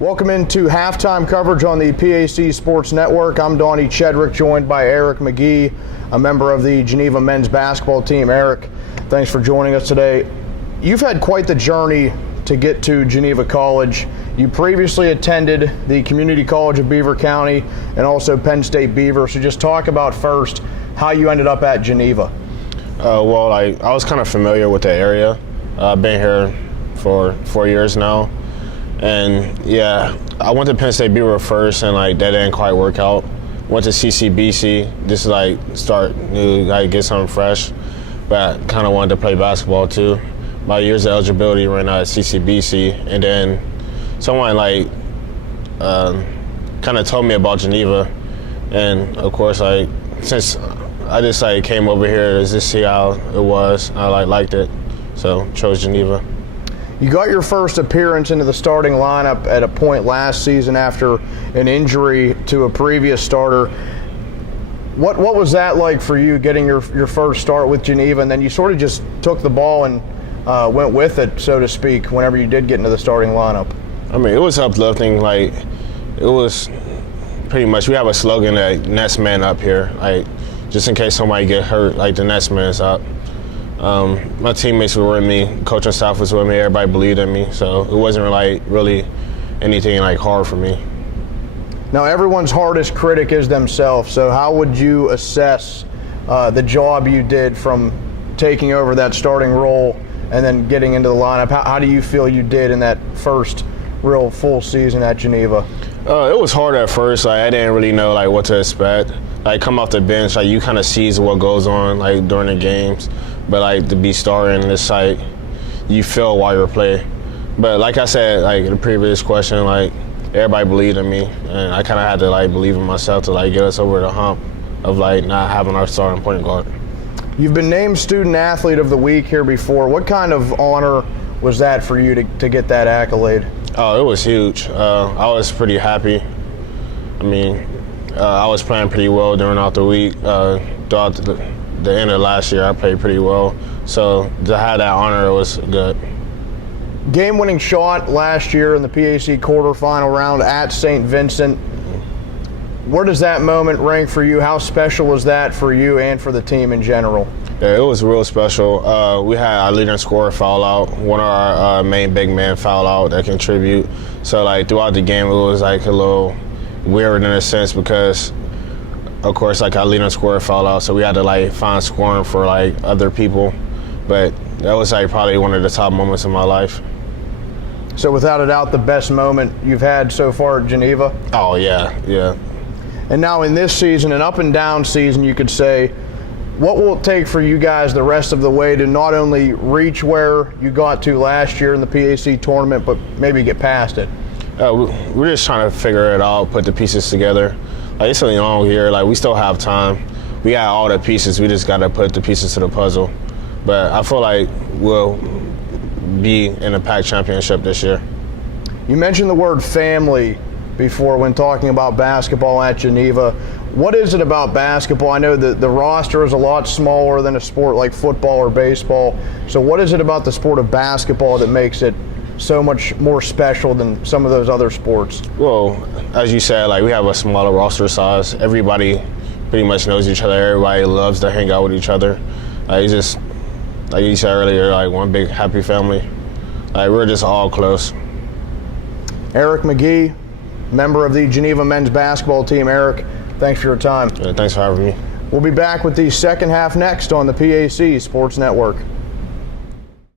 Welcome into halftime coverage on the PAC Sports Network. I'm Donnie Chedrick, joined by Eric McGee, a member of the Geneva men's basketball team. Eric, thanks for joining us today. You've had quite the journey to get to Geneva College. You previously attended the Community College of Beaver County and also Penn State Beaver. So just talk about first how you ended up at Geneva. I was kind of familiar with the area. I've been here for 4 years now. And yeah, I went to Penn State Beaver first, and that didn't quite work out. Went to CCBC just to start new, get something fresh. But I kind of wanted to play basketball too. My years of eligibility ran out at CCBC, and then someone kind of told me about Geneva, and of course since I just came over here to just see how it was, I liked it, so chose Geneva. You got your first appearance into the starting lineup at a point last season after an injury to a previous starter. What was that like for you, getting your first start with Geneva, and then you sort of just took the ball and went with it, so to speak, whenever you did get into the starting lineup? I mean, it was uplifting. It was pretty much, we have a slogan that next man up here. Just in case somebody get hurt, the next man is up. My teammates were with me, coaching staff was with me, everybody believed in me, so it wasn't really anything hard for me. Now, everyone's hardest critic is themselves, so how would you assess the job you did from taking over that starting role and then getting into the lineup? How do you feel you did in that first real full season at Geneva? It was hard at first. I didn't really know what to expect. Come off the bench, you kind of sees what goes on during the games. But to be starting this you feel while you're playing. But like I said, in the previous question, everybody believed in me, and I kind of had to believe in myself to get us over the hump of not having our starting point guard. You've been named Student Athlete of the Week here before. What kind of honor was that for you to get that accolade? Oh, it was huge. I was pretty happy. I mean, I was playing pretty well during the week. Throughout the end of last year, I played pretty well. So to have that honor, it was good. Game-winning shot last year in the PAC quarterfinal round at St. Vincent. Where does that moment rank for you? How special was that for you and for the team in general? Yeah, it was real special. We had our leading scorer foul out, one of our main big men foul out that contribute. So throughout the game, it was a little weird in a sense because, of course, our leading scorer foul out, so we had to find scoring for other people. But that was probably one of the top moments in my life. So without a doubt, the best moment you've had so far at Geneva? Oh yeah. And now in this season, an up and down season, you could say, what will it take for you guys the rest of the way to not only reach where you got to last year in the PAC tournament, but maybe get past it? We're just trying to figure it out, put the pieces together. It's a long year. We still have time. We got all the pieces. We just got to put the pieces to the puzzle. But I feel we'll be in the PAC championship this year. You mentioned the word family before when talking about basketball at Geneva. What is it about basketball? I know that the roster is a lot smaller than a sport like football or baseball. So what is it about the sport of basketball that makes it so much more special than some of those other sports? Well, as you said, we have a smaller roster size. Everybody pretty much knows each other. Everybody loves to hang out with each other. It's just, like you said earlier, one big happy family. We're just all close. Eric McGee, member of the Geneva men's basketball team. Eric, thanks for your time. Yeah, thanks for having me. We'll be back with the second half next on the PAC Sports Network.